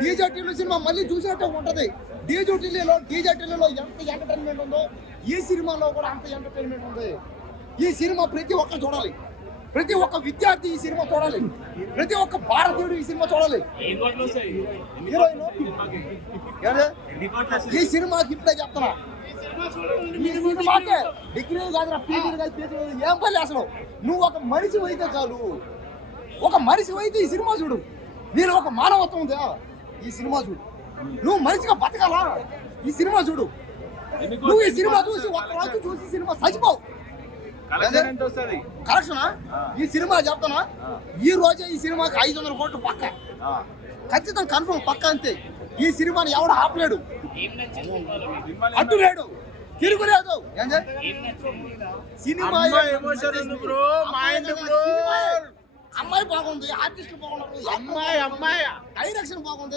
డీజేటీలో cinema మళ్ళీ చూసినట్టే ఉంటది. డీజేటీలో ఎంత ఎంటర్టైన్మెంట్ ఉందో ఈ సినిమాలో కూడా అంత ఎంటర్టైన్మెంట్ ఉంది. ఈ సినిమా ప్రతి ఒక్కరు చూడాలి. ప్రతి ఒక్క విద్యార్థి ఈ సినిమా చూడాలి. ప్రతి ఒక్క భారతీయుడు ఈ సినిమా చూడాలి. హీరోయిన్ ఈ సినిమాకి ఇప్పుడే చెప్తున్నా, ఈ సినిమాకే డిగ్రీలు కాదురా, పీజీలు కాదు, పీజీలు ఏం పని అసలు. నువ్వు ఒక మనిషి అయితే చాలు. ఒక మనిషి అయితే ఈ సినిమా చూడు. నేను ఒక మానవత్వం ఉందా ఈ సినిమా చూడు. నువ్వు మనిషిగా బతకాలా ఈ సినిమా చూడు. నువ్వు ఈ సినిమా చూసి ఒక్క రోజు చూసి సినిమా చచ్చిపోవు. కరెక్షనా ఈ సినిమా చెప్తానా, ఈ రోజే ఈ సినిమాకి 500 కోట్లు పక్క, ఖచ్చితంగా కన్ఫర్మ్ పక్క. అంతే. ఈ సినిమాని ఎవడు ఆపలేడు, అడ్డులేడు, తిరుగులేదు. సినిమా అమ్మాయి బాగుంది, ఆర్టిస్ట్ బాగున్నారు, అమ్మాయి డైరెక్షన్ బాగుంది.